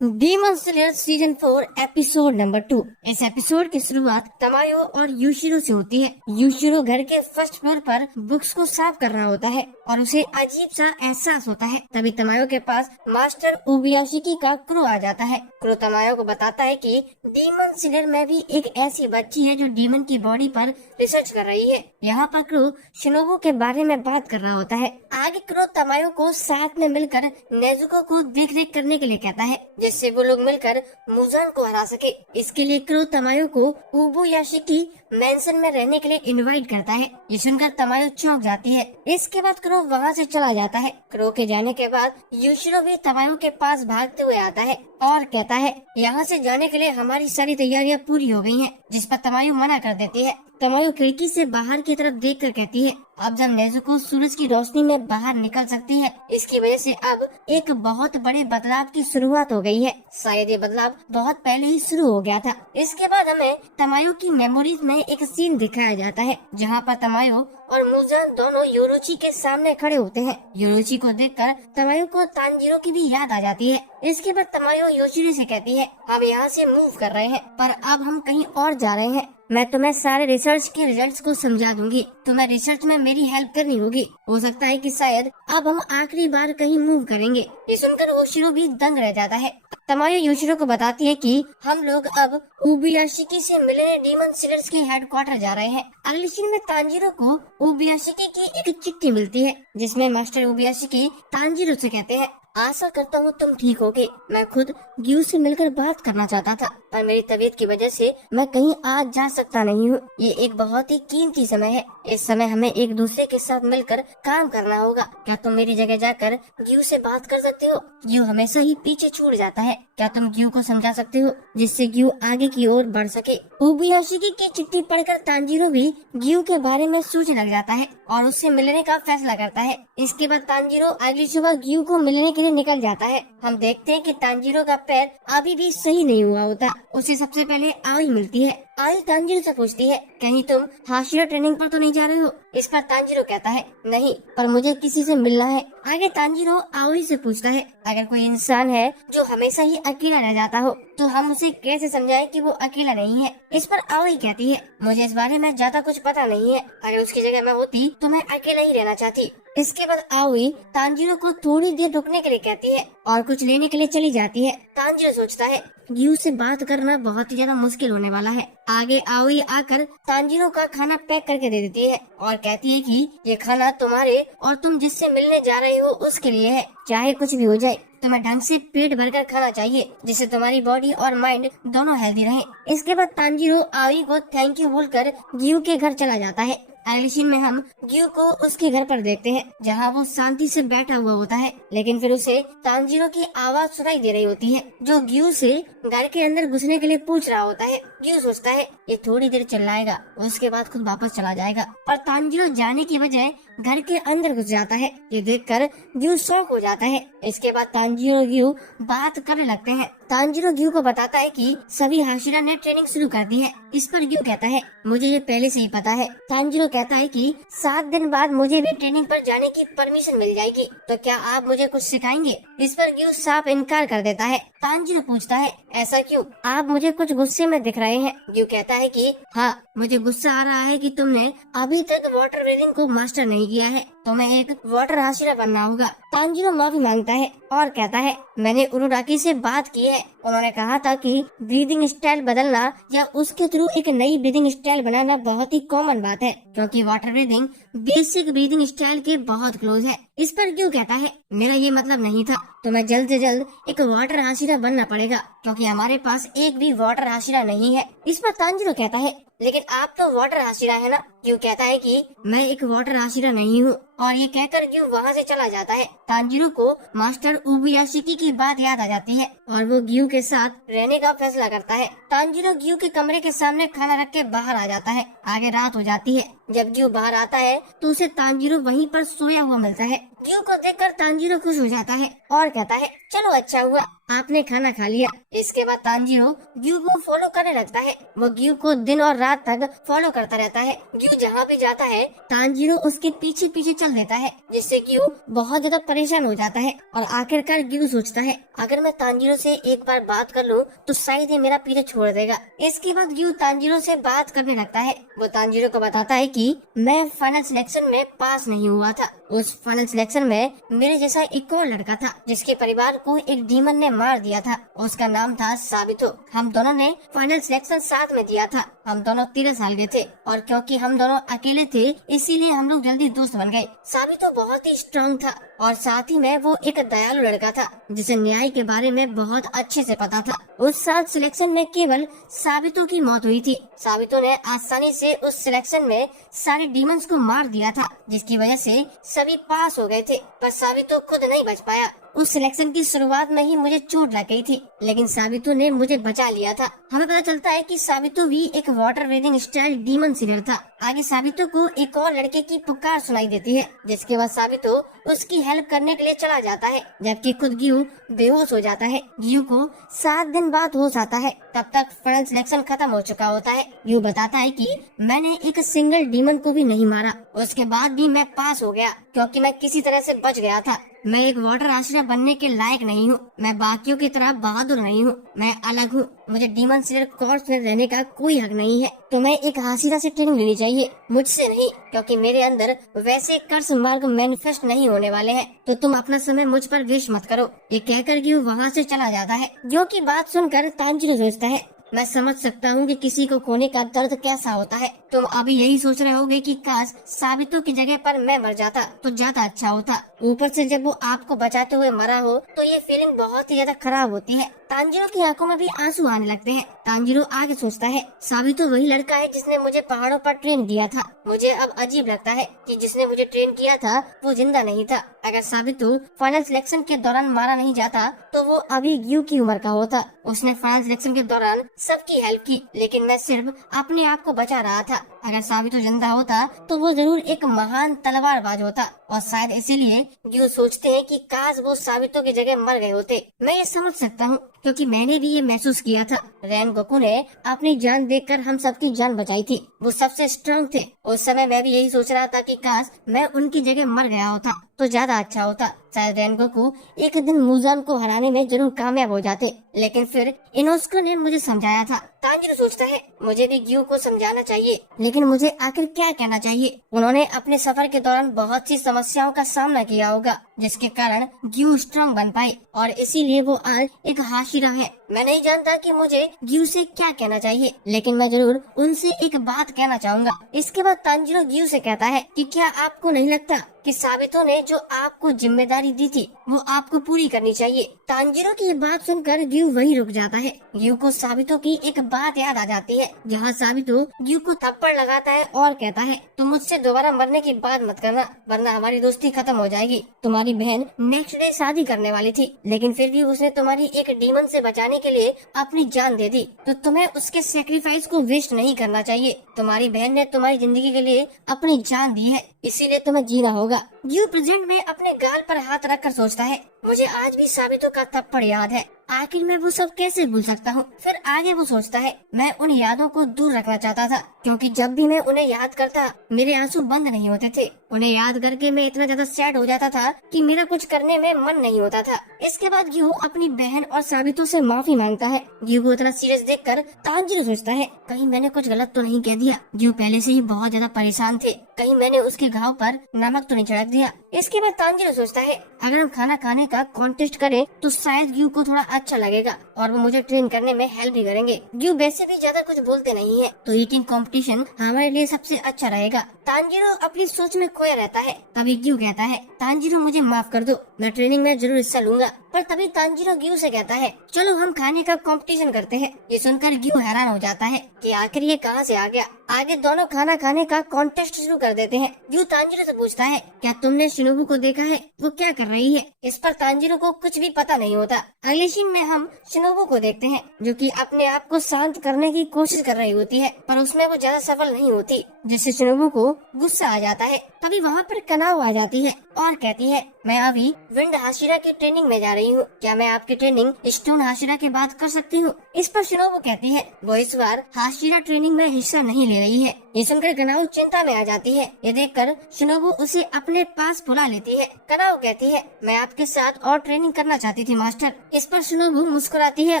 Demon slayer season 4 episode number 2। इस episode की शुरुआत तमायो और यूशिरो से होती है। यूशिरो घर के फर्स्ट फ्लोर पर बुक्स को साफ कर रहा होता है और उसे अजीब सा एहसास होता है। तभी तमायो के पास मास्टर उबियाशिकी का क्रू आ जाता है। क्रू तमायो को बताता है कि डीमन स्लेयर में भी एक ऐसी बच्ची है जो डीमन की बॉडी पर रिसर्च कर रही है। यहाँ पर क्रू शिनोबु के बारे में बात कर रहा होता है। आगे क्रू तमायो को साथ में मिलकर नेजुको को देख रेख करने के लिए कहता है, जिससे वो लोग मिलकर मुजान को हरा सके। इसके लिए क्रू तमायो को उबुयाशिकी मेंशन में रहने के लिए इनवाइट करता है। ये सुनकर तमायो चौंक जाती है। इसके बाद क्रू वहाँ से चला जाता है। क्रू के जाने के बाद यूशिरो भी तमायो के पास भागते हुए आता है और कहता है, यहाँ से जाने के लिए हमारी सारी तैयारियां पूरी हो गई हैं। जिस पर तमायो मना कर देती है। तमायो खिड़की से बाहर की तरफ देखकर कहती है, अब जब नेजुको सूरज की रोशनी में बाहर निकल सकती है, इसकी वजह से अब एक बहुत बड़े बदलाव की शुरुआत हो गई है। शायद ये बदलाव बहुत पहले ही शुरू हो गया था। इसके बाद हमें तमायो की मेमोरीज में एक सीन दिखाया जाता है, जहाँ पर तमायो और मुजान दोनों योरोची के सामने खड़े होते हैं। योरोची को देखकर तमायो को तांजीरो की भी याद आ जाती है। इसके बाद तमायो योशिरो से कहती है, हम यहाँ से मूव कर रहे हैं, पर अब हम कहीं और जा रहे हैं। मैं तुम्हें सारे रिसर्च के रिजल्ट्स को समझा दूंगी। तुम्हें रिसर्च में मेरी हेल्प करनी होगी। हो सकता है कि शायद अब हम आखिरी बार कहीं मूव करेंगे। ये सुनकर वो शिरो भी दंग रह जाता है। तमायो यूशिरो को बताती है कि हम लोग अब उबियाशिकी से मिलने डीमन स्लेयर्स के हेडक्वार्टर जा रहे हैं। अगली सीन में तांजीरो को उबियाशिकी की एक चिट्ठी मिलती है, जिसमें मास्टर उबियाशिकी तांजीरो से कहते हैं, आशा करता हूँ तुम ठीक होगे। मैं खुद ग्यू से मिलकर बात करना चाहता था, पर मेरी तबीयत की वजह से मैं कहीं आज जा सकता नहीं हूँ। ये एक बहुत ही कीमती समय है। इस समय हमें एक दूसरे के साथ मिलकर काम करना होगा। क्या तुम मेरी जगह जाकर ग्यू से बात कर सकते हो? ग्यू हमेशा ही पीछे छूट जाता है। क्या तुम ग्यू को समझा सकते हो, जिससे ग्यू आगे की ओर बढ़ सके? उबियाशिकी की चिट्ठी पढ़कर तांजीरो भी ग्यू के बारे में सोचने लग जाता है और उससे मिलने का फैसला करता है। इसके बाद तांजीरो अगली सुबह ग्यू को मिलने के लिए निकल जाता है। हम देखते हैं कि तांजीरो का पैर अभी भी सही नहीं हुआ होता। उसे सबसे पहले आई मिलती है। आई तांजीरो से पूछती है, कहीं तुम हाशिरा ट्रेनिंग पर तो नहीं जा रहे हो? इस पर तांजीरो कहता है, नहीं, पर मुझे किसी से मिलना है। आगे तांजीरो आओई से पूछता है, अगर कोई इंसान है जो हमेशा ही अकेला रह जाता हो, तो हम उसे कैसे समझाएं कि वो अकेला नहीं है? इस पर आओई कहती है, मुझे इस बारे में ज्यादा कुछ पता नहीं है। अगर उसकी जगह मैं होती तो मैं अकेला ही रहना चाहती। इसके बाद आओई तांजीरो को थोड़ी देर रुकने के लिए कहती है और कुछ लेने के लिए चली जाती है। तांजीरो सोचता है, ग्यू से बात करना बहुत ही ज्यादा मुश्किल होने वाला है। आगे आओई आकर तांजीरो का खाना पैक करके दे देती है और कहती है कि ये खाना तुम्हारे और तुम जिससे मिलने जा रहे हो उसके लिए है। चाहे कुछ भी हो जाए, तुम्हें ढंग से पेट भरकर खाना चाहिए, जिससे तुम्हारी बॉडी और माइंड दोनों हेल्दी रहे। इसके बाद तांजीरो आओई को थैंक यू बोलकर ग्यू के घर चला जाता है। अगली सीन में हम ग्यू को उसके घर पर देखते हैं, जहाँ वो शांति से बैठा हुआ होता है, लेकिन फिर उसे तांजीरो की आवाज सुनाई दे रही होती है, जो ग्यू से घर के अंदर घुसने के लिए पूछ रहा होता है। ग्यू सोचता है ये थोड़ी देर चिल्लाएगा, उसके बाद खुद वापस चला जाएगा, पर तांजीरो जाने की बजाय घर के अंदर घुस जाता है। ये देखकर ग्यू शॉक हो जाता है। इसके बाद तांजीरो ग्यू बात करने लगते हैं। तांजीरो ग्यू को बताता है कि सभी हाशिरा ने ट्रेनिंग शुरू कर दी है। इस पर ग्यू कहता है, मुझे ये पहले से ही पता है। तांजीरो कहता है कि 7 दिन बाद मुझे भी ट्रेनिंग पर जाने की परमिशन मिल जाएगी, तो क्या आप मुझे कुछ सिखाएंगे? इस पर ग्यू साफ इनकार कर देता है। तांजीरो पूछता है, ऐसा क्यों? आप मुझे कुछ गुस्से में दिख रहे हैं। ग्यू कहता है कि हाँ, मुझे गुस्सा आ रहा है कि तुमने अभी तक वाटर ब्रीदिंग को मास्टर नहीं किया है। तुम्हें एक वाटर हाशिरा बनना होगा। तांजीरो माफी मांगता है और कहता है, मैंने उरुराकी से बात की है। उन्होंने कहा था कि ब्रीदिंग स्टाइल बदलना या उसके थ्रू एक नई ब्रीदिंग स्टाइल बनाना बहुत ही कॉमन बात है, क्योंकि water breathing basic breathing style के बहुत क्लोज है। इस पर क्यों कहता है, मेरा ये मतलब नहीं था। तुम्हें जल्द से जल्द एक वाटर हाशिरा बनना पड़ेगा, क्योंकि हमारे पास एक भी वाटर हाशिरा नहीं है। इस पर तांजीरो कहता है, लेकिन आप तो वाटर हाशिरा है ना? क्यों कहता है कि मैं एक वाटर हाशिरा नहीं हूँ, और ये कहकर क्यों वहाँ से चला जाता है। तांजीरो को मास्टर उबियाशिकी की बात याद आ जाती है और वो ग्यू के साथ रहने का फैसला करता है। तांजीरो ग्यू के कमरे के सामने खाना रख के बाहर आ जाता है। आगे रात हो जाती है। जब ग्यू बाहर आता है तो उसे तांजीरो वहीं पर सोया हुआ मिलता है। ग्यू को देखकर तांजीरो खुश हो जाता है और कहता है चलो अच्छा हुआ आपने खाना खा लिया। इसके बाद तांजीरो ग्यू को फॉलो करने लगता है। वो ग्यू को दिन और रात तक फॉलो करता रहता है। ग्यू जहाँ भी जाता है तांजीरो उसके पीछे पीछे चल देता है, जिससे ग्यू बहुत ज्यादा परेशान हो जाता है। और आखिरकार ग्यू सोचता है अगर मैं तांजीरो से एक बार बात कर लूं तो शायद ये मेरा पीछे छोड़ देगा। इसके बाद ग्यू तांजीरो से बात करने लगता है। वो तांजीरो को बताता है कि मैं फाइनल सिलेक्शन में पास नहीं हुआ था। उस फाइनल सिलेक्शन में मेरे जैसा एक और लड़का था जिसके परिवार को एक डीमन ने मार दिया था। उसका नाम था साबितो। हम दोनों ने फाइनल सिलेक्शन साथ में दिया था। हम दोनों 13 साल के थे और क्योंकि हम दोनों अकेले थे इसीलिए हम लोग जल्दी दोस्त बन गए। साबितो बहुत ही स्ट्रांग था और साथ ही में वो एक दयालु लड़का था जिसे न्याय के बारे में बहुत अच्छे से पता था। उस साल सिलेक्शन में केवल साबितो की मौत हुई थी। साबितो ने आसानी से उस सिलेक्शन में सारे डीमंस को मार दिया था, जिसकी वजह से सभी पास हो गए थे, पर साबितो खुद नहीं बच पाया। उस सिलेक्शन की शुरुआत में ही मुझे चोट लग गई थी, लेकिन साबितो ने मुझे बचा लिया था। हमें पता चलता है कि साबितो भी एक water breathing style demon sealer था। आगे साबितो को एक और लड़के की पुकार सुनाई देती है, जिसके बाद साबितो उसकी हेल्प करने के लिए चला जाता है, जबकि खुद ग्यू बेहोश हो जाता है। ग्यू को 7 दिन बाद होश आता है। तब तक फाइनल सिलेक्शन खत्म हो चुका होता है। ग्यू बताता है कि मैंने एक सिंगल डीमन को भी नहीं मारा, उसके बाद भी मैं पास हो गया क्योंकि मैं किसी तरह से बच गया था। मैं एक वाटर आश्रय बनने के लायक नहीं हूँ। मैं बाकियों की तरह बहादुर नहीं हूँ। मैं अलग हूँ। मुझे डीमन सीलर कोर्स में रहने का कोई हक नहीं है। तुम्हें एक हासिदा से ट्रेनिंग लेनी चाहिए, मुझसे नहीं, क्योंकि मेरे अंदर वैसे कर्स मार्ग मैनिफेस्ट नहीं होने वाले हैं। तो तुम अपना समय मुझ पर वेस्ट मत करो। ये कहकर ग्यू वहाँ से चला जाता है। ग्यू की बात सुनकर तांजीरो सोचता है मैं समझ सकता हूँ कि किसी को खोने का दर्द कैसा होता है। तुम अभी यही सोच रहे होगे कि काश साबितो की जगह पर मैं मर जाता तो ज्यादा अच्छा होता। ऊपर से जब वो आपको बचाते हुए मरा हो तो ये फीलिंग बहुत ही ज्यादा खराब होती है। तांजीरो की आंखों में भी आंसू आने लगते हैं। तांजीरो आगे सोचता है साबितो वही लड़का है जिसने मुझे पहाड़ों पर ट्रेन किया था। मुझे अब अजीब लगता है कि जिसने मुझे ट्रेन किया था वो जिंदा नहीं था। अगर साबितो फाइनल सिलेक्शन के दौरान मारा नहीं जाता तो वो अभी ग्यू की उम्र का होता। उसने फाइनल सिलेक्शन के दौरान सबकी हेल्प की, लेकिन मैं सिर्फ अपने आप को बचा रहा था। अगर साबितो जिंदा होता तो वो जरूर एक महान तलवारबाज होता, और शायद इसीलिए ग्यू सोचते हैं कि काश वो साबितो की जगह मर गए होते। मैं ये समझ सकता हूँ क्योंकि मैंने भी ये महसूस किया था। रेनगोकू ने अपनी जान देकर हम सबकी जान बचाई थी। वो सबसे स्ट्रांग थे। उस समय मैं भी यही सोच रहा था कि काश मैं उनकी जगह मर गया होता तो ज्यादा अच्छा होता। शायद रेनगोकू एक दिन मुजान को हराने में जरूर कामयाब हो जाते, लेकिन फिर इनोस्को ने मुझे समझाया था। तांजीरो सोचता है मुझे भी ग्यू को समझाना चाहिए, लेकिन मुझे आखिर क्या कहना चाहिए। उन्होंने अपने सफर के दौरान बहुत सी समस्याओं का सामना किया होगा, जिसके कारण ग्यू स्ट्रांग बन पाए और इसीलिए वो आज एक हाशिरा है। मैं नहीं जानता कि मुझे ग्यू से क्या कहना चाहिए, लेकिन मैं जरूर उनसे एक बात कहना चाहूंगा। इसके बाद तांजीरो ग्यू से कहता है कि क्या आपको नहीं लगता कि साबितो ने जो आपको जिम्मेदारी दी थी वो आपको पूरी करनी चाहिए। तांजीरो की ये बात सुनकर ग्यू वहीं रुक जाता है। ग्यू को साबितो की एक बात याद आ जाती है, जहाँ साबितो ग्यू को थप्पड़ लगाता है और कहता है तुम मुझसे दोबारा मरने की बात मत करना, वरना हमारी दोस्ती खत्म हो जाएगी। तुम्हारी बहन नेक्स्ट डे शादी करने वाली थी, लेकिन फिर भी उसने तुम्हारी एक डीमन से बचाने के लिए अपनी जान दे दी, तो तुम्हें उसके सेक्रीफाइस को वेस्ट नहीं करना चाहिए। तुम्हारी बहन ने तुम्हारी जिंदगी के लिए अपनी जान दी है, इसीलिए तुम्हें जीना होगा। ग्यू प्रेजेंट में अपने गाल पर हाथ रखकर सोचता है मुझे आज भी साबितो का थप्पड़ याद है। आखिर मैं वो सब कैसे भूल सकता हूँ। फिर आगे वो सोचता है मैं उन यादों को दूर रखना चाहता था, क्योंकि जब भी मैं उन्हें याद करता मेरे आंसू बंद नहीं होते थे। उन्हें याद करके मैं इतना ज्यादा सैड हो जाता था कि मेरा कुछ करने में मन नहीं होता था। इसके बाद ग्यू अपनी बहन और साबितो से माफी मांगता है। ग्यू को इतना सीरियस देखकर तांजीरो सोचता है कहीं मैंने कुछ गलत तो नहीं कह दिया। ग्यू पहले से ही बहुत ज्यादा परेशान थे, कहीं मैंने उसके घाव पर नमक तो नहीं छिड़क दिया। इसके बाद तांजीरो सोचता है अगर हम खाना खाने का कॉन्टेस्ट करें तो शायद ग्यू को थोड़ा अच्छा लगेगा और वो मुझे ट्रेन करने में हेल्प भी करेंगे। ग्यू वैसे भी ज्यादा कुछ बोलते नहीं है, तो ईटिंग कंपटीशन हमारे लिए सबसे अच्छा रहेगा। तांजीरो अपनी सोच में खोया रहता है। तभी ग्यू कहता है तांजीरो मुझे माफ कर दो, मैं ट्रेनिंग में जरूर हिस्सा लूंगा, पर तभी तांजीरो ग्यू से कहता है, चलो हम खाने का कंपटीशन करते हैं। ये सुनकर ग्यू हैरान हो जाता है कि आखिर ये कहाँ से आ गया। आगे दोनों खाना खाने का कॉन्टेस्ट शुरू कर देते हैं। ग्यू तांजीरो से पूछता है, क्या तुमने शिनोबू को देखा है, वो क्या कर रही है? इस पर तांजीरो को कुछ भी पता नहीं होता। अगले सीन में हम शिनोबू को देखते हैं, जो कि अपने आप को शांत करने की कोशिश कर रही होती है, पर उसमें वो ज्यादा सफल नहीं होती, जिससे शिनोबू को गुस्सा आ जाता है। तभी वहाँ पर कनाओ आ जाती है और कहती है, मैं अभी विंड हाशिरा की ट्रेनिंग में जा रही हूँ, क्या मैं आपकी ट्रेनिंग स्टोन हाशिरा के बाद कर सकती हूँ? इस पर शिनोबू कहती है, वो इस बार हाशिरा ट्रेनिंग में हिस्सा नहीं ले रही है। ये सुनकर कनाओ चिंता में आ जाती है। ये देखकर शिनोबू उसे अपने पास बुला लेती है। कनाओ कहती है, मैं आपके साथ और ट्रेनिंग करना चाहती थी मास्टर। इस पर शिनोबू मुस्कुराती है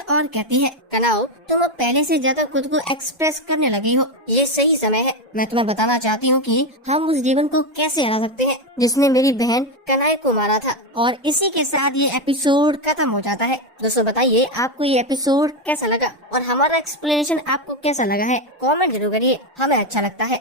और कहती है, कनाओ तुम अब पहले से ज्यादा खुद को एक्सप्रेस करने लगी हो, ये सही समय है। मैं तुम्हें बताना चाहती हूँ कि हम उस जीवन को कैसे हरा सकते हैं जिसने मेरी बहन कनाई को मारा था। और इसी के साथ ये एपिसोड खत्म हो जाता है। दोस्तों बताइए आपको ये एपिसोड कैसा लगा और हमारा एक्सप्लेनेशन आपको कैसा लगा है? कमेंट जरूर करिए, हमें अच्छा लगता है।